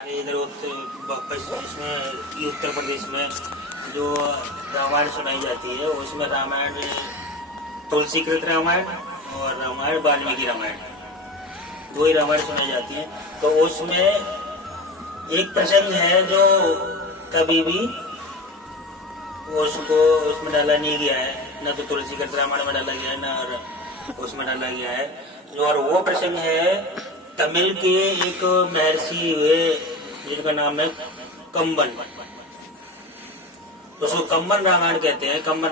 इधर इसमें उत्तर प्रदेश में जो रामायण सुनाई जाती है उसमें रामायण तुलसीकृत रामायण और रामायण वाल्मीकि रामायण, दो ही रामायण सुनाई जाती हैं। तो उसमें एक प्रसंग है जो कभी भी उसको उसमें डाला नहीं गया है, न तो तुलसीकृत रामायण में डाला गया है न उसमें डाला गया है। और वो प्रसंग है तमिल के एक महर्षि हुए जिनका नाम है कंबन, उसको कंबन रामायण कहते हैं। कंबन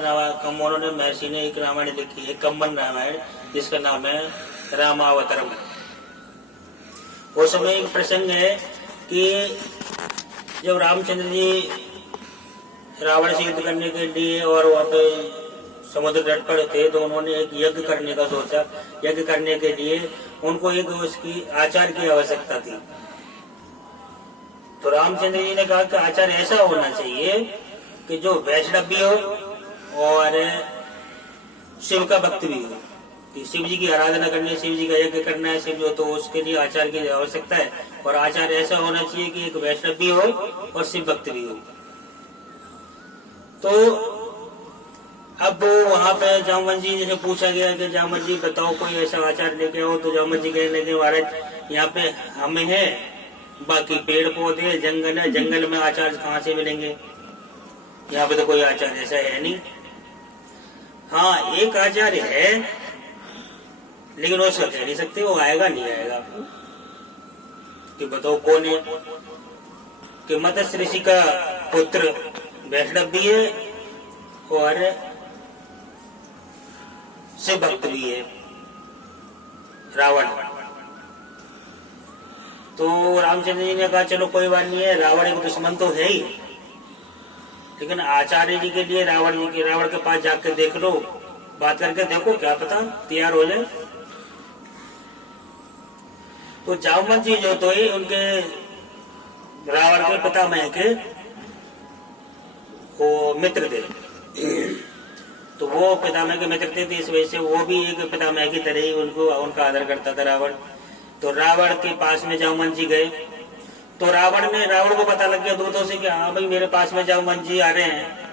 ने महर्षि ने एक रामायण लिखी है कंबन रामायण, जिसका नाम है रामावतरम। उस समय एक प्रसंग है कि जब रामचंद्र जी रावण से युद्ध करने के लिए और वहाँ पे समुद्र तट पर थे, तो उन्होंने एक यज्ञ करने का सोचा। यज्ञ करने के लिए उनको एक उसकी आचार की आवश्यकता थी। तो रामचंद्र जी ने कहा कि आचार ऐसा होना चाहिए कि जो वैष्णव भी हो और शिव का भक्त भी हो, कि शिव जी की आराधना करनी है, शिव जी का यज्ञ करना है शिव जो, तो उसके लिए आचार की आवश्यकता है। और आचार ऐसा होना चाहिए कि एक वैष्णव भी हो और शिव भक्त भी हो। तो अब वहां पे जामवंत जी से पूछा गया कि जामवंत जी बताओ कोई ऐसा आचार लेके आओ। तो जामवंत जी कहने लगे महाराज यहाँ पे हम हैं, बाकी पेड़ पौधे जंगल है, जंगल में आचार कहाँ से मिलेंगे, यहाँ पे तो कोई आचार ऐसा है नहीं। हाँ एक आचार्य है लेकिन वो सब कह नहीं सकते, वो आएगा नहीं आएगा। कि बताओ कौन है? कि मत्स्य ऋषि का पुत्र वैष्णव भी है और शिव भक्त भी है, रावण। तो रामचंद्र जी ने कहा चलो कोई बात नहीं है, रावण एक दुश्मन तो है ही, लेकिन आचार्य जी के लिए रावण के पास जाकर देख लो, बात करके देखो, क्या पता तैयार हो जाए। तो जामवंत जी जो तो ही उनके रावण के पितामह के वो मित्र थे, तो वो पितामह के मित्र थे, तो इस वजह से वो भी एक पितामह की तरह ही उनका आदर करता था रावण। तो रावण के पास में जामवंत जी गए, तो रावण को पता लग गया दूतों से कि हाँ भाई मेरे पास में जामवंत जी आ रहे हैं।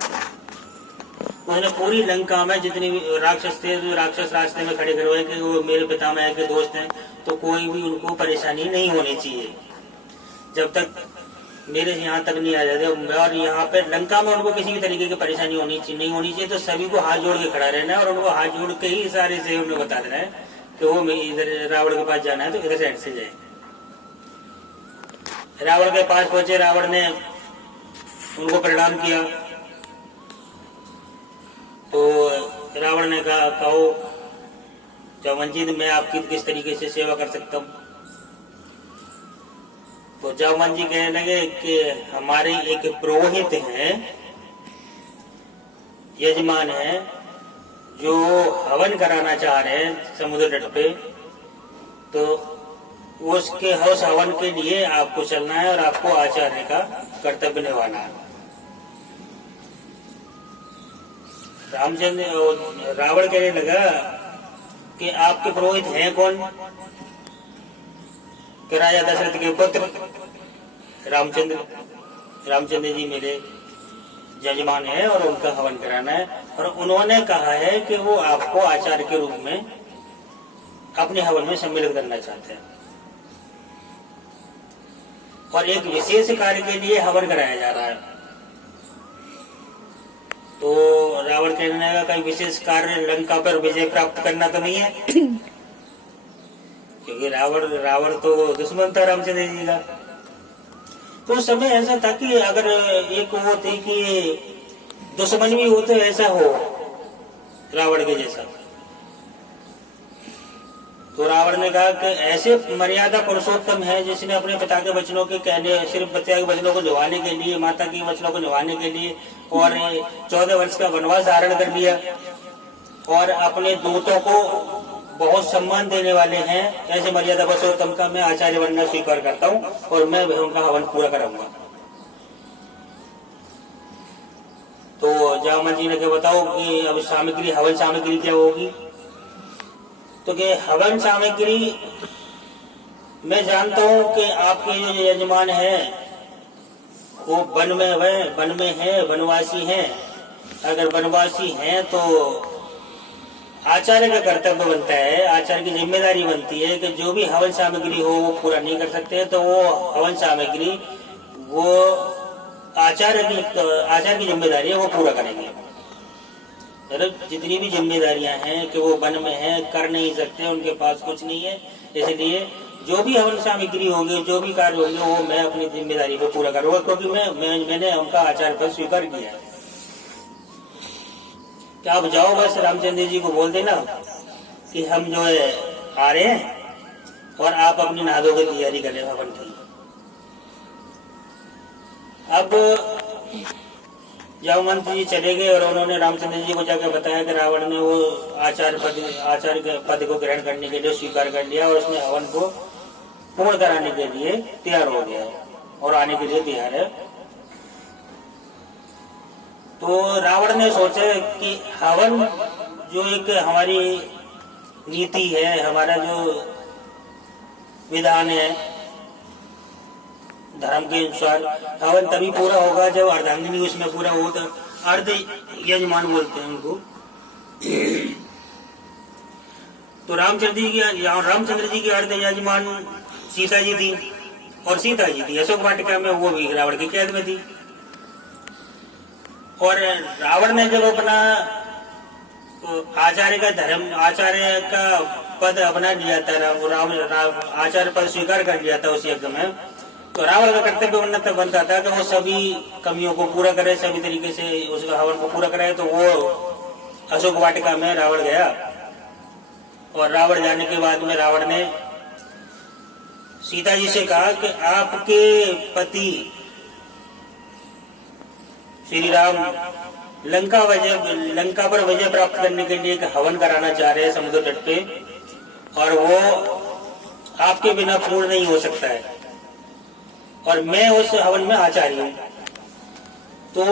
उसने पूरी लंका में जितने भी राक्षस थे, जो राक्षस रास्ते में खड़े करवाए कि वो मेरे पितामह के दोस्त हैं, तो कोई भी उनको परेशानी नहीं होनी चाहिए जब तक मेरे यहाँ तक नहीं आ जाते। और यहाँ पे लंका में उनको किसी भी तरीके की परेशानी नहीं होनी चाहिए। तो सभी को हाथ जोड़ के खड़ा रहना है और उनको हाथ जोड़ के ही इशारे से उन्हें बता देना है कि वो इधर रावण के पास जाना है तो इधर साइड से जाए। रावण के पास पहुंचे, रावण ने उनको प्रणाम किया। तो रावण ने कहो जामवंत जी मैं आपकी किस तरीके से सेवा कर सकता हूँ? तो जामवंत जी कहने लगे कि हमारे एक पुरोहित हैं, यजमान है, जो हवन कराना चाह रहे हैं समुद्र तट पे, तो उसके हवन के लिए आपको चलना है और आपको आचार्य का कर्तव्य निभाना है। रावण कहने लगा कि आपके पुरोहित हैं कौन? कि राजा दशरथ के पुत्र रामचंद्र जी मेरे यजमान है और उनका हवन कराना है। और उन्होंने कहा है कि वो आपको आचार्य के रूप में अपने हवन में सम्मिलित करना चाहते हैं और एक विशेष कार्य के लिए हवन कराया जा रहा है। तो रावण कहने लगा कहीं विशेष कार्य लंका पर विजय प्राप्त करना तो नहीं है? क्योंकि रावण तो दुश्मन था रामचंद्र जी का। तो उस समय ऐसा था कि अगर एक वो थी कि दुश्मन भी हो तो ऐसा हो रावण के जैसा। तो रावण ने कहा कि ऐसे मर्यादा पुरुषोत्तम है जिसने अपने पिता के वचनों के कहने, सिर्फ पिता के वचनों को निभाने के लिए, माता के वचनों को निभाने के लिए और 14 वर्ष का वनवास धारण कर लिया और अपने दूतों को बहुत सम्मान देने वाले हैं, ऐसे मर्यादा पुरुषोत्तम का मैं आचार्य बनना स्वीकार करता हूँ और मैं उनका हवन पूरा कराऊंगा। तो जामवंत जी ने कहा बताओ कि अब हवन सामग्री क्या होगी? तो कि हवन सामग्री मैं जानता हूँ कि आपके जो यजमान है वो वन में है, वनवासी हैं। अगर वनवासी हैं तो आचार्य का कर्तव्य बनता है, आचार्य की जिम्मेदारी बनती है कि जो भी हवन सामग्री हो वो पूरा नहीं कर सकते तो वो हवन सामग्री वो आचार्य की जिम्मेदारी है, वो पूरा करेंगे। मतलब जितनी भी जिम्मेदारियां हैं कि वो वन में है, कर नहीं सकते, उनके पास कुछ नहीं है, इसलिए जो भी हवन सामग्री होगी, जो भी कार्य होंगे, वो मैं अपनी जिम्मेदारी को पूरा करूंगा, क्योंकि मैंने उनका आचार्य पद स्वीकार किया है। तो आप जाओ, बस रामचंद्र जी को बोल देना कि हम जो है आ रहे हैं और आप अपनी नहा-धो की तैयारी कर रहे हवन की। अब जामवंत जी चले गए और उन्होंने रामचंद्र जी को जाकर बताया कि रावण ने वो आचार्य के पद को ग्रहण करने के लिए स्वीकार कर लिया और उसने हवन को पूर्ण कराने के लिए तैयार हो गया और आने के लिए तैयार है। तो रावण ने सोचा कि हवन जो एक हमारी नीति है, हमारा जो विधान है धर्म के अनुसार, हवन तभी पूरा होगा जब अर्धांगिनी उसमें पूरा हो, तो अर्ध यजमान बोलते हैं उनको। तो रामचंद्र जी की अर्ध यजमान सीता जी थी, और सीता जी थी अशोक वाटिका में, वो भी रावण की कैद में थी। और रावण ने जब अपना आचार्य का पद अपना लिया था, आचार्य पद स्वीकार कर लिया था उस यज्ञ में, तो रावण का कर्तव्य बनता था कि वो सभी कमियों को पूरा करे, सभी तरीके से उस हवन को पूरा करे। तो वो अशोक वाटिका में रावण गया, और रावण जाने के बाद में रावण ने सीता जी से कहा कि आपके पति श्री राम लंका पर विजय प्राप्त करने के लिए एक हवन कराना चाह रहे हैं समुद्र तट पे, और वो आपके बिना पूर्ण नहीं हो सकता है, और मैं उस हवन में आचार्य हूं। तो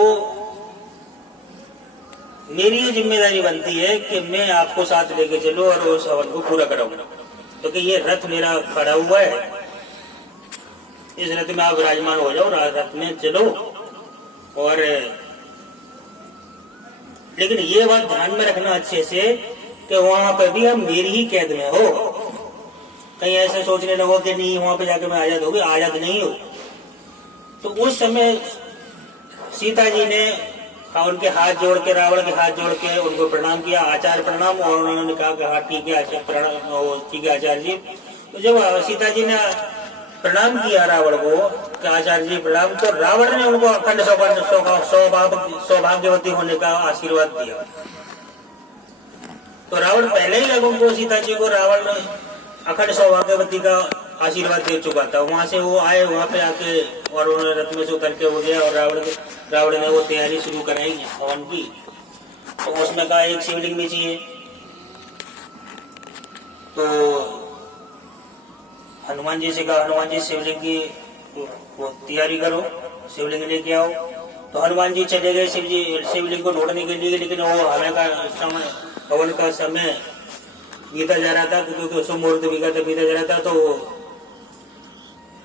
मेरी ये जिम्मेदारी बनती है कि मैं आपको साथ लेके चलूं और उस हवन को पूरा कराऊं, क्योंकि ये रथ मेरा खड़ा हुआ है, इस रथ में आप विराजमान हो जाओ, रथ में चलो। और लेकिन ये बात ध्यान में रखना अच्छे से कि वहां पर भी हम मेरी ही कैद में हो, कहीं ऐसे सोचने लगो कि नहीं वहां पे जाके मैं आजाद होगी, आजाद नहीं हो। तो उस समय सीता जी ने उनके हाथ जोड़ के, रावण के हाथ जोड़ के उनको प्रणाम किया, आचार्य प्रणाम, और उन्होंने कहा कि हाँ ठीक है आचार्य जी। तो जब सीता जी ने प्रणाम किया रावण को, आचार्य जी प्रणाम, तो रावण ने उनको अखंड सौभाग्यवती होने का आशीर्वाद दिया। तो रावण पहले ही उनको, सीता जी को रावण अखंड सौभाग्यवती का आशीर्वाद दे चुका था। वहां से वो आए, वहां पे आके और उन्होंने रथ में से उतर के हो गया, और रावण ने वो तैयारी शुरू कराई हवन की। तो उसमें कहा एक शिवलिंग भी चाहिए, तो हनुमान जी से कहा, हनुमान जी शिवलिंग की वो तैयारी करो, शिवलिंग लेके आओ। तो हनुमान जी चले गए शिवलिंग को ढूंढने के लिए, लेकिन वो हवन का समय बीता जा रहा था, क्योंकि उसको मुहूर्त बीता जा रहा था। तो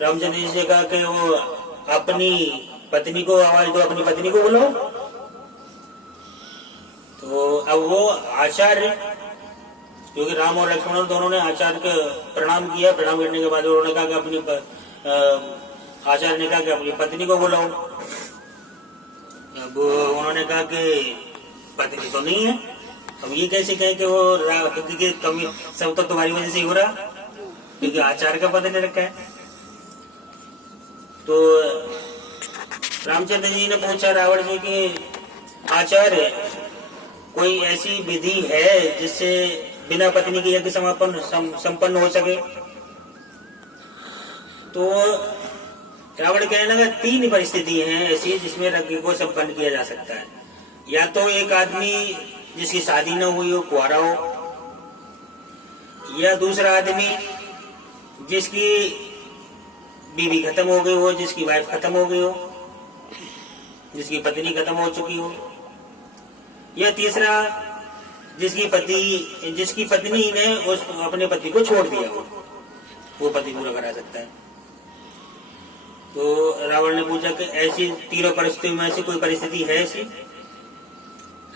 रामचंद्र जी से कहा कि वो अपनी पत्नी को आवाज दो, अपनी पत्नी को बुलाओ। तो अब वो आचार्य, क्योंकि राम और लक्ष्मण दोनों ने आचार्य को प्रणाम किया, प्रणाम करने के बाद उन्होंने कहा कि आचार्य ने कहा कि अपनी पत्नी को बुलाओ। अब उन्होंने कहा कि पत्नी तो नहीं है, अब ये कैसे कहे कि वो क्योंकि कमी सब तो तुम्हारी वजह से ही हो रहा, क्योंकि आचार्य का पद नहीं रखा है। तो रामचंद्र जी ने पूछा रावण जी कि आचार्य कोई ऐसी विधि है जिससे बिना पत्नी के यज्ञ संपन्न हो सके? तो रावण कहने लगा 3 परिस्थिति हैं ऐसी जिसमें यज्ञ को संपन्न किया जा सकता है। या तो एक आदमी जिसकी शादी न हुई हो, कुंवारा हो, या दूसरा आदमी जिसकी बीवी खत्म हो गई हो, जिसकी वाइफ खत्म हो गई हो, जिसकी पत्नी खत्म हो चुकी हो, या तीसरा जिसकी पत्नी ने अपने पति को छोड़ दिया हो। वो पति पूरा करा सकता है। तो रावण ने पूछा कि ऐसी तीनों परिस्थितियों में ऐसी कोई परिस्थिति है ऐसी?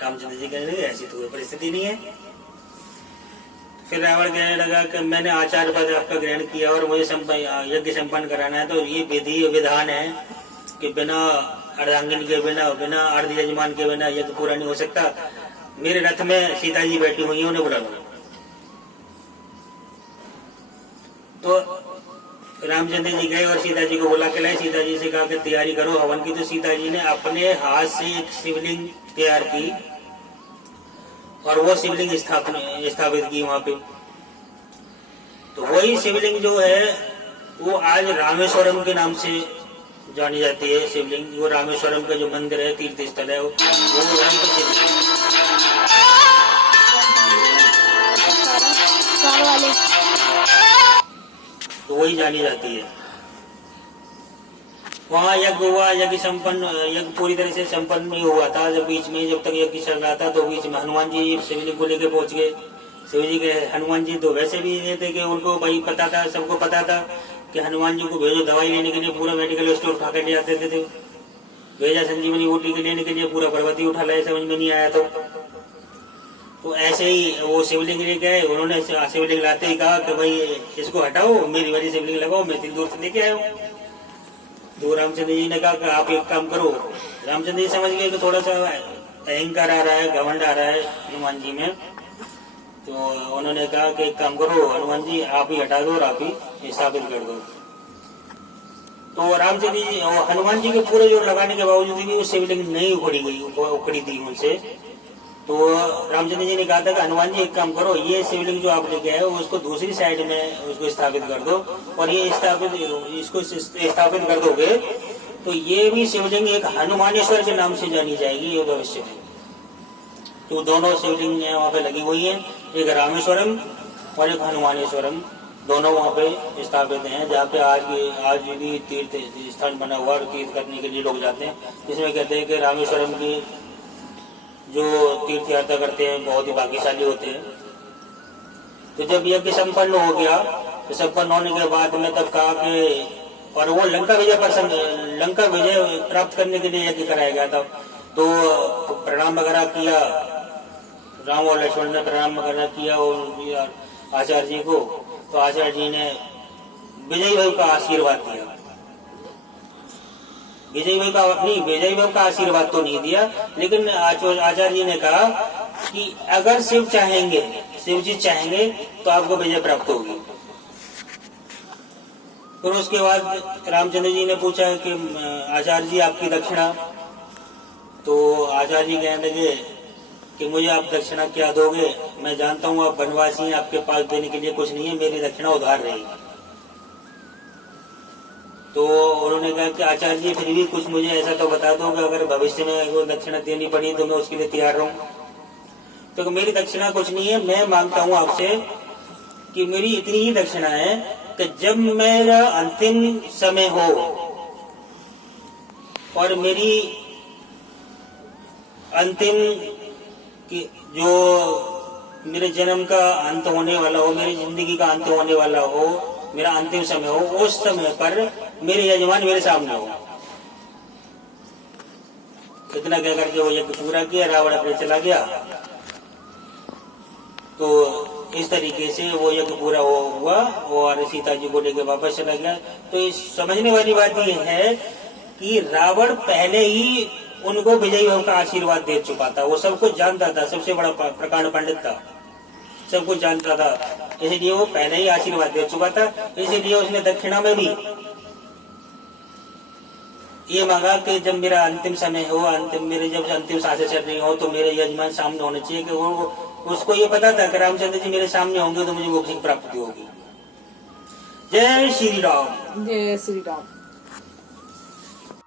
रामचंद्र जी कहने लगे ऐसी तो कोई परिस्थिति नहीं है। फिर रावण कहने लगा कि मैंने आचार्य पद आपका ग्रहण किया और मुझे यज्ञ संपन्न कराना है, तो ये विधि विधान है कि बिना अर्धांगिनी के बिना अर्ध यजमान के बिना यज्ञ पूरा नहीं हो सकता। मेरे रथ में सीता जी बैठी हुई है, उन्हें बुला लो। तो रामचंद्र जी गए और सीता जी को बुला के लाए। सीता जी से कहा कि तैयारी करो हवन की। तो सीता जी ने अपने हाथ से एक शिवलिंग तैयार की और वो शिवलिंग स्थापित की वहां पे। तो वही शिवलिंग जो है वो आज रामेश्वरम के नाम से जानी जाती है। शिवलिंग वो रामेश्वरम का जो मंदिर है, तीर्थ स्थल है, वो राम का शिवलिंग। तो वही जानी जाती है। वहाँ यज्ञ हुआ, यज्ञ पूरी तरह से संपन्न नहीं हुआ था। जब बीच में जब तक यज्ञ चल रहा था तो बीच में हनुमान जी शिवलिंग को लेकर पहुंच गए। शिव जी के हनुमान जी तो वैसे भी ये थे कि उनको भाई पता था, सबको पता था कि हनुमान जी को भेजो दवाई लेने के लिए, पूरा मेडिकल स्टोर उठा कर ले आते थे। भेजा संजीवनी बूटी के लेने के लिए, पूरा पर्वती उठा लाया, समझ में नहीं आया। तो ऐसे ही वो शिवलिंग लेके आए। उन्होंने शिवलिंग लाते ही कहा कि भाई इसको हटाओ, मेरी वाली शिवलिंग लगाओ, मैं इतनी दूर से लेके आया हूँ। तो रामचंद्र जी ने कहा कि आप एक काम करो। रामचंद्र जी समझ गए कि थोड़ा सा अहंकार आ रहा है, घमंड आ रहा है हनुमान जी में। तो उन्होंने कहा कि एक काम करो हनुमान जी, आप ही हटा दो और आप ही स्थापित कर दो। तो रामचंद्र जी हनुमान जी के पूरे जोर लगाने के बावजूद भी वो शिवलिंग नहीं उखड़ी थी उनसे। तो रामचंद्र जी ने कहा था कि हनुमान जी एक काम करो, ये शिवलिंग जो आप लेके आए उसको दूसरी साइड में उसको स्थापित कर दो, और ये इसको स्थापित कर दोगे तो ये भी शिवलिंग एक हनुमानेश्वर के नाम से जानी जाएगी ये भविष्य में। तो दोनों शिवलिंग वहाँ पे लगी हुई है, एक रामेश्वरम और एक हनुमानेश्वरम, दोनों वहाँ पे स्थापित हैं। जहाँ पे आज भी तीर्थ स्थान बना हुआ और तीर्थ करने के लिए लोग जाते हैं। जिसमें कहते हैं कि रामेश्वरम की जो तीर्थ यात्रा करते हैं बहुत ही भाग्यशाली होते हैं। तो जब यज्ञ संपन्न हो गया, तो संपन्न होने के बाद में तब कहा कि और वो लंका विजय प्राप्त करने के लिए यज्ञ कराया गया था। तो प्रणाम वगैरह किया, राम और लक्ष्मण ने प्रणाम वगैरह किया और आचार्य जी को। तो आचार्य जी ने विजयी भाई का आशीर्वाद दिया। विजयी भाई का आशीर्वाद तो नहीं दिया, लेकिन आचार्य जी ने कहा कि अगर शिव जी चाहेंगे तो आपको विजय प्राप्त होगी। फिर उसके बाद रामचंद्र जी ने पूछा कि आचार्य जी आपकी दक्षिणा। तो आचार्य जी कहने लगे कि मुझे आप दक्षिणा क्या दोगे? मैं जानता हूँ आप वनवासी हैं, आपके पास देने के लिए कुछ नहीं है, मेरी दक्षिणा उधार रहेगी। तो उन्होंने कहा कि आचार्य जी फिर भी कुछ मुझे ऐसा तो बता दो कि अगर भविष्य में कोई दक्षिणा देनी पड़ी तो मैं उसके लिए तैयार रहूं। तो मेरी दक्षिणा कुछ नहीं है, मैं मांगता हूं आपसे कि मेरी इतनी ही दक्षिणा है कि जब मेरा अंतिम समय हो और मेरी अंतिम जो मेरे जन्म का अंत होने वाला हो, मेरी जिंदगी का अंत होने वाला हो, मेरा अंतिम समय हो, उस समय पर मेरे यजमान मेरे सामने हो। इतना कह करके वो यज्ञ पूरा किया, रावण अपने चला गया। तो इस तरीके से वो यज्ञ पूरा हुआ और सीता जी को लेकर वापस चला गया। तो इस समझने वाली बात यह है कि रावण पहले ही उनको विजयी भाव का आशीर्वाद दे चुका था। वो सब कुछ जानता था, सबसे बड़ा प्रकांड पंडित था, सब कुछ जानता था, इसलिए वो पहले ही आशीर्वाद दे चुका था। इसलिए उसने दक्षिणा में भी ये मांगा कि जब मेरा अंतिम समय हो, मेरे जब अंतिम सांसें चल रही हो, तो मेरे यजमान सामने होने चाहिए। कि वो उसको ये पता था कि रामचंद्र जी मेरे सामने होंगे तो मुझे मोक्ष की प्राप्ति होगी। जय श्री राम। जय श्री राम।